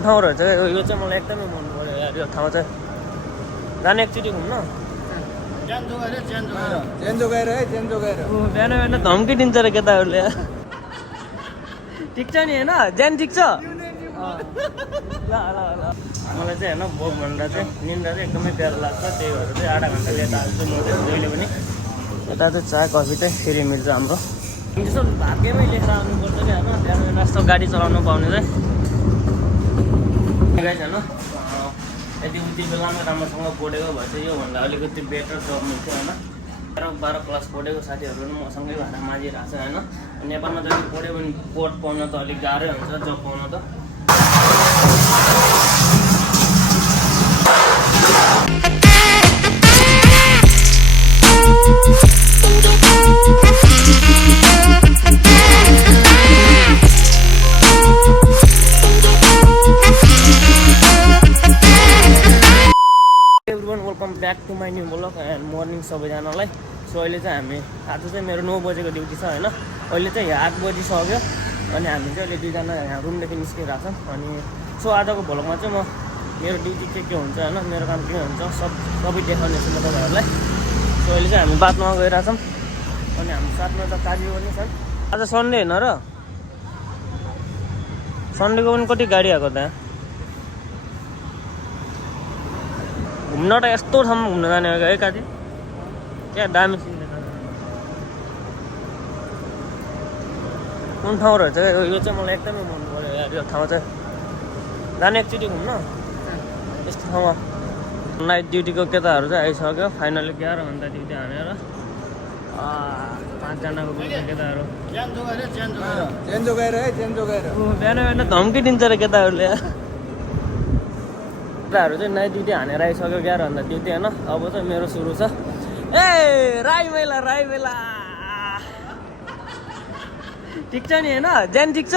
ठाउँहरू चाहिँ यो चाहिँ मलाई एकदमै मन पर्यो यार। यो ठाउँ चाहिँ जाने एकचोटि घुम्न बिहान बिहान धम्की दिन्छ र केटाहरूले यार। ठिक छ नि होइन ज्यान ठिक छ ल ल ल। मलाई चाहिँ होइन भोकभन्दा चाहिँ निन्द्रा चाहिँ एकदमै प्यारो लाग्छ, त्यही भएर चाहिँ आधा घन्टा लेट हाल्छु म चाहिँ जहिले पनि। यता चाहिँ चिया कफी चाहिँ फेरि मिल्छ हाम्रो। त्यसो भाग्यमै लिएर आउनुपर्छ क्या होइन, बिहान बिहान यस्तो गाडी चलाउनु पाउने चाहिँ होइन। यदि उति बेलामा राम्रोसँग पढेको भए चाहिँ योभन्दा अलिकति बेटर जब मिल्थ्यो होइन। 12 क्लास पढेको साथीहरू पनि मसँगै भाडा माझिरहेको छ होइन। नेपालमा जति पढ्यो भने कोड पाउन त अलिक गाह्रै हुन्छ, जब पाउन त। Welcome back to my new blog and morning सबैजनालाई। सो अहिले चाहिँ हामी आज चाहिँ मेरो 9 बजेको ड्युटी छ होइन। अहिले चाहिँ 8 बजिसक्यो अनि हामी चाहिँ अहिले दुईजना यहाँ रुमदेखि निस्किरहेको छौँ। अनि सो आजको भ्लगमा चाहिँ म मेरो ड्युटी के हुन्छ होइन, मेरो काम के हुन्छ सबै देखाउनेछु म तपाईँहरूलाई। सो अहिले चाहिँ हामी बादमा गइरहेछौँ अनि हाम्रो साथमा त काजी पनि छन्। आज सन्डे होइन र, सन्डेको पनि कति गाडी आएको त्यहाँ घुम्न त। यस्तो ठाउँमा घुम्न जाने हो है काजी, क्या दामी सिन। कुन ठाउँहरू चाहिँ यो चाहिँ मलाई एकदमै मन पर्यो यार। यो ठाउँ चाहिँ जाने एकचोटि घुम्न यस्तो ठाउँमा। नाइट ड्युटीको केटाहरू चाहिँ आइसक्यो फाइनली। 11 घन्टा ड्युटी हानेर 5 जनाको ग्रुपमा केटाहरू बिहान बिहान धम्की दिन्छ र केटाहरूले यार। केटाहरू चाहिँ नाइट ड्युटी हानेर आइसक्यो 11 घन्टा ड्युटी होइन। अब चाहिँ मेरो सुरु छ। ए राई मेला ठिक छ नि होइन ज्यान ठिक छ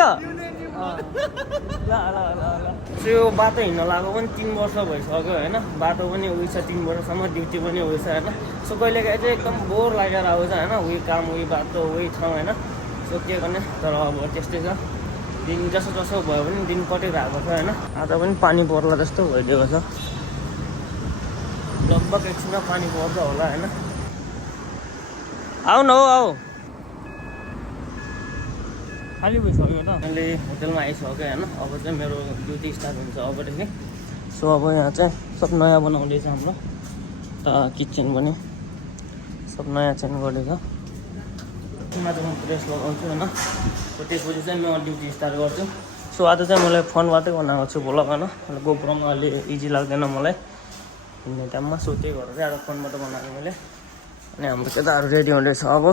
ल ल ल ल। यो बाटो हिँड्न लाग्यो पनि 3 वर्ष भइसक्यो होइन। बाटो पनि उयो छ 3 वर्षसम्म, ड्युटी पनि उयो छ होइन। सो कहिलेकाहीँ चाहिँ एकदम बोर लागेर आउँछ होइन। उही काम उही बाटो उही ठाउँ होइन। सो के गर्ने, तर अब त्यस्तै छ। दिन जसो जसो भयो भने दिन कटिरहेको छ होइन। आज पनि पानी पर्ला जस्तो भइदिएको छ, लगभग एकछिनमा पानी पर्छ होला होइन। आऊ न हौ आऊ, खाली भइसक्यो त। अहिले होटेलमा आइसक्यो होइन। अब चाहिँ मेरो ड्युटी स्टार्ट हुन्छ अबदेखि। सो अब यहाँ चाहिँ सब नयाँ बनाउँदैछ हाम्रो किचन पनि सब नयाँ चेन्ज गर्दैछ। त्यसमा चाहिँ म प्रेस लगाउँछु होइन। सो त्यसपछि चाहिँ म ड्युटी स्टार्ट गर्छु। सो आज चाहिँ मलाई फोनबाटै बनाएको छु भ्लग होइन। गोप्रोमा अलि इजी लाग्दैन मलाई हिँड्ने टाइममा। सो त्यही भएर चाहिँ आज फोनबाट बनाएको मैले। अनि हाम्रो केटाहरू रेडी हुँदैछ। अब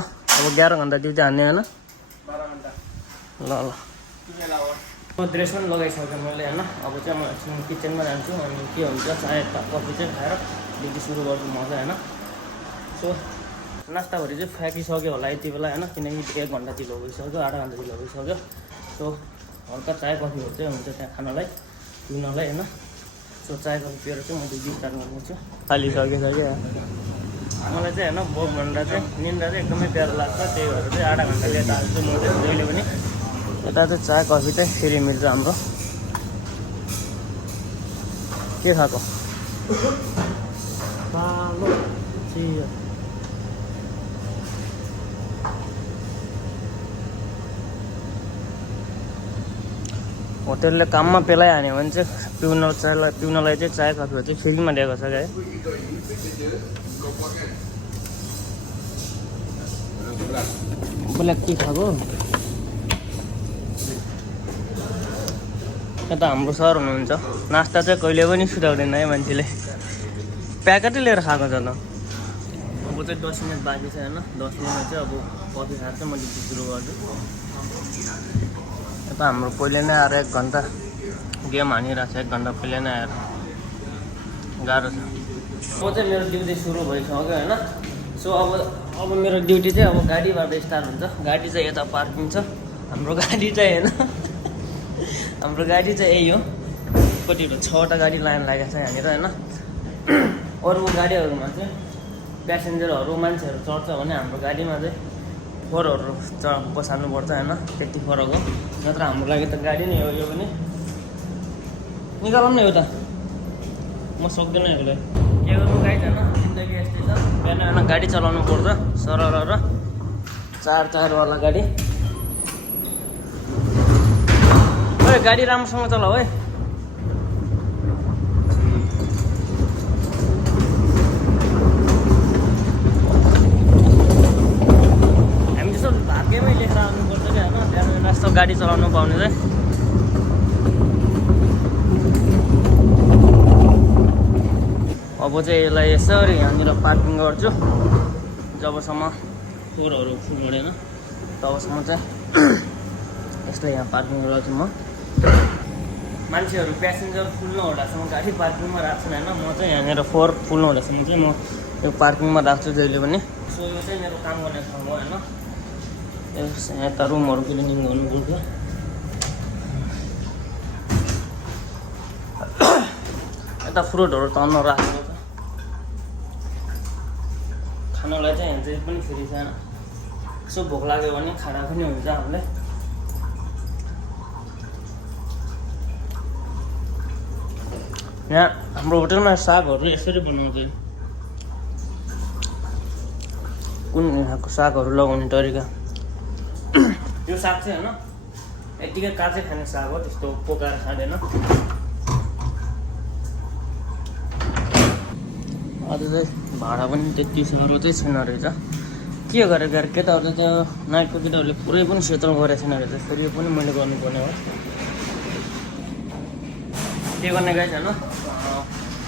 11 घन्टा ड्युटी हान्ने होइन। 12 घन्टा ल ल। ड्रेस पनि लगाइसकेँ मैले होइन। अब चाहिँ म एकछिन किचनमा जान्छु अनि के हुन्छ चाय कफी चाहिँ खाएर ड्युटी सुरु गर्छु म चाहिँ होइन। सो नास्ताभरि चाहिँ फ्याँकिसक्यो होला यति बेला होइन, किनकि 1 घन्टा ढिलो भइसक्यो, आधा घन्टा ढिलो भइसक्यो। सो हल्का चाय कफीहरू चाहिँ हुन्छ त्यहाँ खानलाई पिउनलाई होइन। सो चाय कफी पिएर चाहिँ म ड्युटी स्टार्ट गर्छु। खाली सकिसक्यो मलाई चाहिँ होइन। भोकभन्दा चाहिँ निन्द्रा चाहिँ एकदमै प्यारो लाग्छ, त्यही भएर चाहिँ आधा घन्टा लेट हाल्छु म चाहिँ जहिले पनि। यता चाहिँ चाय कफी चाहिँ फेरि मिल्छ हाम्रो। के खाएको होटेलले काममा पेलाइहाल्यो भने चाहिँ पिउनलाई चाहिँ चाय कफीहरू चाहिँ फ्रीमा दिएको छ क्या। ब्ल्याक टी खाएको यता हाम्रो सर हुनुहुन्छ। नास्ता चाहिँ कहिले पनि सुधाउँदैन है मान्छेले, प्याकेटै लिएर खाएको छ त। अब चाहिँ 10 मिनट बाँकी छ होइन। 10 मिनट चाहिँ अब कफी खाएर चाहिँ म ड्युटी सुरु गर्छु। यता हाम्रो पहिले नै आएर 1 घन्टा गेम हानिरहेको छ। 1 घन्टा पहिले नै आएर गाह्रो छ। अब चाहिँ मेरो ड्युटी सुरु भइसक्यो होइन। सो अब मेरो ड्युटी चाहिँ अब गाडीबाट स्टार्ट हुन्छ। गाडी चाहिँ यता पार्किङ छ हाम्रो गाडी चाहिँ होइन। हाम्रो गाडी चाहिँ यही हो। कति 6वटा गाडी लाइन लागेको छ यहाँनिर होइन। अरू गाडीहरूमा चाहिँ प्यासेन्जरहरू मान्छेहरू चढ्छ भने हाम्रो गाडीमा चाहिँ फोरहरू बसाल्नुपर्छ होइन। त्यति फरक हो, नत्र हाम्रो लागि त गाडी नै हो यो पनि। निकालौँ न एउटा म सक्दैन यसलाई के गर्नु गाइज होइन जिन्दगी यस्तै छ बिहान बिहान गाडी चलाउनु पर्छ सरर र 4 वाला गाडी ओए गाडी राम्रोसँग चलाऊ है हामी त्यसो भाग्यमै लेखेर आउनुपर्छ क्या होइन बिहान बिहान यस्तो गाडी चलाउनु पाउने चाहिँ अब चाहिँ यसलाई यसरी यहाँनिर पार्किङ गर्छु जबसम्म फोहोरहरू फुल्दैन तबसम्म चाहिँ यसलाई यहाँ पार्किङ गर्छु म मान्छेहरू प्यासेन्जर फुल्नु हुँदासम्म गाडी पार्किङमा राख्छन् होइन म चाहिँ यहाँनिर फोहोर फुल्नु हुँदासम्म चाहिँ म यो पार्किङमा राख्छु जहिले पनि सो यो चाहिँ मेरो काम गर्ने ठाउँ हो होइन यता रुमहरू क्लिनिङ गर्नुपर्छ यता फ्रुटहरू तन्न राख्नु खानालाई चाहिँ यहाँ चाहिँ पनि फेरि छैन यसो भोक लाग्यो भने खाना पनि हुन्छ हामीलाई यहाँ हाम्रो होटलमा सागहरू यसरी बनाउँछ कुन यहाँको सागहरू लगाउने तरिका यो साग चाहिँ होइन यत्तिकै काँचै खाने साग हो त्यस्तो पकाएर खाँदैन अझ चाहिँ भाडा पनि त्यति साह्रो चाहिँ छैन रहेछ के गरेको यार केटाहरू त्यो नाइटको केटाहरूले पुरै पनि सेटल गरेको छैन रहेछ फेरि यो पनि मैले गर्नुपर्ने हो के गर्ने गाइस होइन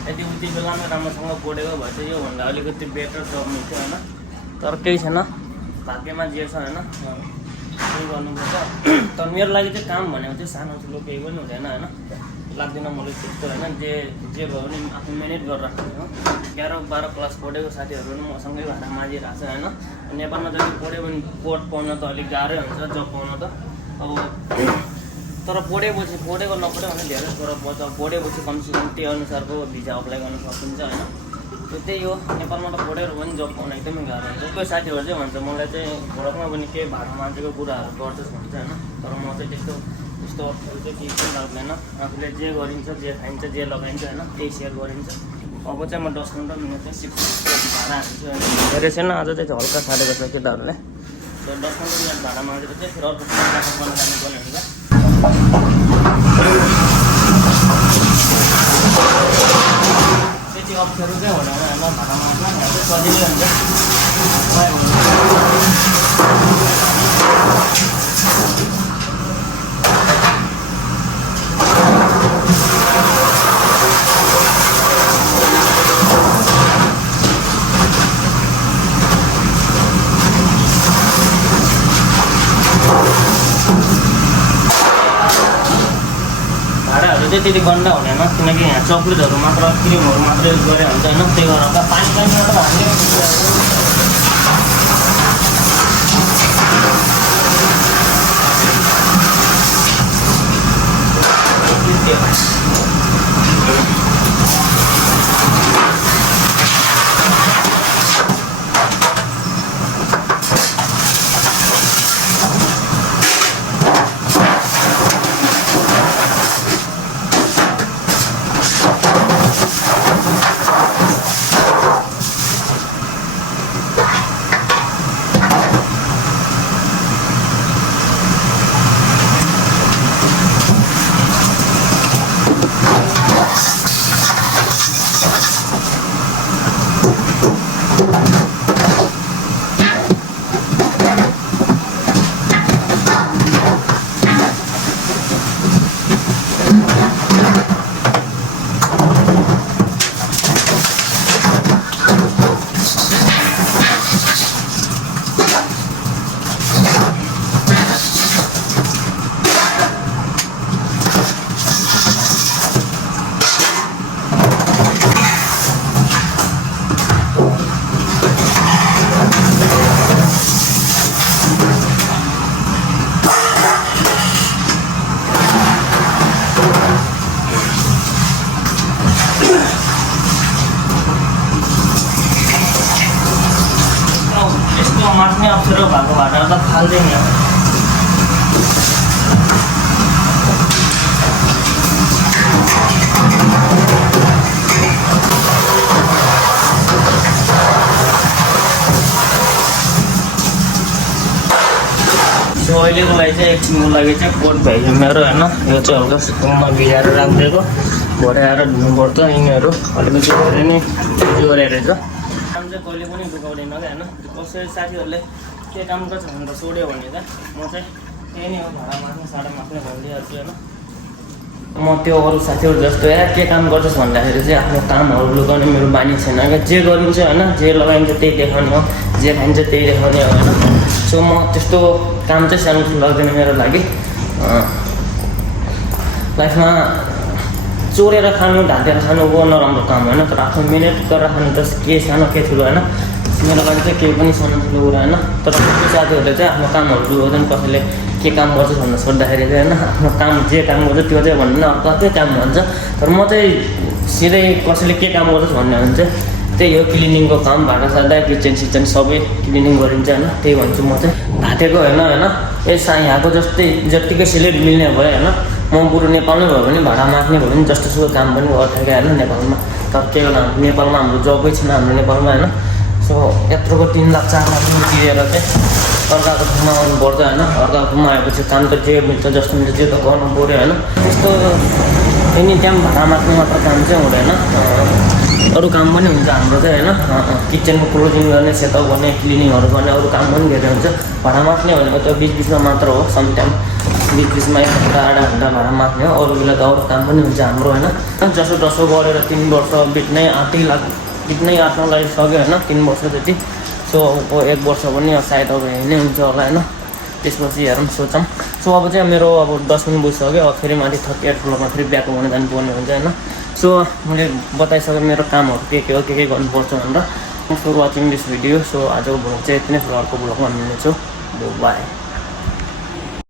यति उति बेलामा राम्रोसँग पढेको भए चाहिँ योभन्दा अलिकति बेटर जब मिल्थ्यो होइन तर केही छैन भाग्यमा जे छ होइन त्यही गर्नुपर्छ तर मेरो लागि चाहिँ काम भनेको चाहिँ सानो ठुलो केही पनि हुँदैन होइन लाग्दैन मलाई त्यस्तो होइन जे भयो भने आफू म्यानेज गरेर राख्ने हो 11-12 क्लास पढेको साथीहरू पनि मसँगै भाडा मागिरहेको छ होइन नेपालमा त पढ्यो भने पोट पाउन त अलिक गाह्रै हुन्छ जब पाउन त अब तर पढेको नपढ्यो भने धेरै फरक पर्छ पढेपछि कमसेकम त्यही अनुसारको भिजा अप्लाई गर्न सकिन्छ होइन त्यही हो नेपालमा त पढेर पनि जब पाउन एकदमै गाह्रो हुन्छ कोही साथीहरू चाहिँ भन्छ मलाई चाहिँ घरमा पनि केही भाडा मान्छेको कुराहरू गर्छस् भन्छ होइन तर म चाहिँ त्यस्तो अप्ठ्यारो चाहिँ केही पनि लाग्दैन आफूले जे गरिन्छ जे खाइन्छ जे लगाइन्छ होइन त्यही सेयर गरिन्छ अब चाहिँ म 10-15 मिनट चाहिँ सिक्छु भाडा हाल्छु होइन धेरै छैन आज चाहिँ हल्का छाडेको छ केटाहरूले सो 10-15 मिनट भाडा मागेर चाहिँ फेरि अर्को बनाउन जानुपर्ने हुन्छ त्यति अप्ठ्यारो चाहिँ हुँदैन होइन भाडा माग्दा सजिलै हुन्छ त्यति गन्दा हुँदैन किनकि यहाँ चक्लेटहरू मात्र क्रिमहरू मात्रै युज गरे हुन्छ होइन त्यही भएर पानी मात्र हाल्ने माट्ने अप्ठ्यारो भएको भाडा त फाल्दैन अहिलेको लागि चाहिँ एकछिनको लागि चाहिँ कोट भ्याइयो मेरो होइन। यो चाहिँ हल्का सुकुममा भिजाएर राखिदिएको, भरे आएर धुनुपर्छ। यिनीहरू अलिकति धेरै नै जोरे रहेछ। काम चाहिँ कहिले पनि दुखाउँदैन क्या होइन। कसै साथीहरूले के काम गर्छ भनेर सोध्यो भने चाहिँ म चाहिँ त्यही नै हो, भाडा माग्ने साडा माग्ने भनिदिइहाल्छु होइन। म त्यो अरू साथीहरू जस्तो के काम गर्छस् भन्दाखेरि चाहिँ आफ्नो कामहरू लुकाउने मेरो बानी छैन क्या। जे गरिन्छ होइन, जे लगाइन्छ त्यही देखाउने हो, जे खाइन्छ त्यही देखाउने हो होइन। सो म त्यस्तो काम चाहिँ सानो ठुलो लाग्दैन मेरो लागि। लाइफमा चोरेर खानु, ढाकेर खानु वो नराम्रो काम होइन, तर आफ्नो मिहिनेत गरेर खानु त के सानो के ठुलो होइन। मेरो लागि चाहिँ केही पनि सानो ठुलो कुरा होइन। तर त्यो साथीहरूले चाहिँ आफ्नो कामहरू लुकाउँदैन। कसैले के काम गर्छ भनेर सोद्धाखेरि चाहिँ होइन, आफ्नो काम जे काम गर्छ त्यो चाहिँ भन्दैन, अर्को अर्कै काम भन्छ। तर म चाहिँ सिधै कसैले के काम गर्छ भन्ने भने चाहिँ त्यही हो, क्लिनिङको काम, भाँडा सार्दा किचन सिचन सबै क्लिनिङ गरिन्छ होइन। त्यही भन्छु म चाहिँ। ढाँटेको होइन होइन, यहाँको जस्तै जत्तिकै सिलेट मिल्ने भयो होइन। म बरु नेपालमै भयो भने भाडा माग्ने भयो भने जस्तोसुकै काम पनि गर्थेँ क्या होइन नेपालमा। तर के गर्नु, नेपालमा हाम्रो जबै छैन हाम्रो नेपालमा होइन। सो यत्रोको 3 लाख 4 लाख तिरेर चाहिँ अर्काको ठाउँमा आउनुपर्छ होइन। अर्काको ठाउँमा आएपछि काम त जे मिल्छ जस्तो मिल्छ त्यो त गर्नु पऱ्यो होइन। त्यस्तो एनी टाइम भाडा माग्ने मात्र काम चाहिँ हुँदैन, अरू काम पनि हुन्छ हाम्रो चाहिँ होइन। किचनको क्लोजिङ गर्ने, सेटअप गर्ने, क्लिनिङहरू गर्ने अरू काम पनि धेरै हुन्छ। भाडा माग्ने भनेको त बिचबिचमा मात्र हो, समटाइम बिचबिचमा 1 घन्टा आधा घन्टा भाडा माग्ने हो। अरू बेला त अरू काम पनि हुन्छ हाम्रो होइन। जसो जसो गरेर 3 वर्ष बित्नै बित्नै आँट्न लागिसक्यो होइन, 3 वर्ष जति। सो अब 1 वर्ष पनि सायद अब यही नै हुन्छ होला होइन। त्यसपछि हेरौँ सोचौँ। सो अब चाहिँ मेरो अब 10 मिनट भइसक्यो। अब फेरि माथि 38 फ्लोरमा फेरि ब्याक हुन जानुपर्ने हुन्छ होइन। सो मैले बताइसकेँ मेरो कामहरू के हो, के गर्नुपर्छ भनेर। Thanks for watching this video. So आजको भ्लग चाहिँ यति नै, अर्को भ्लगमा मिल्नेछु। बाई।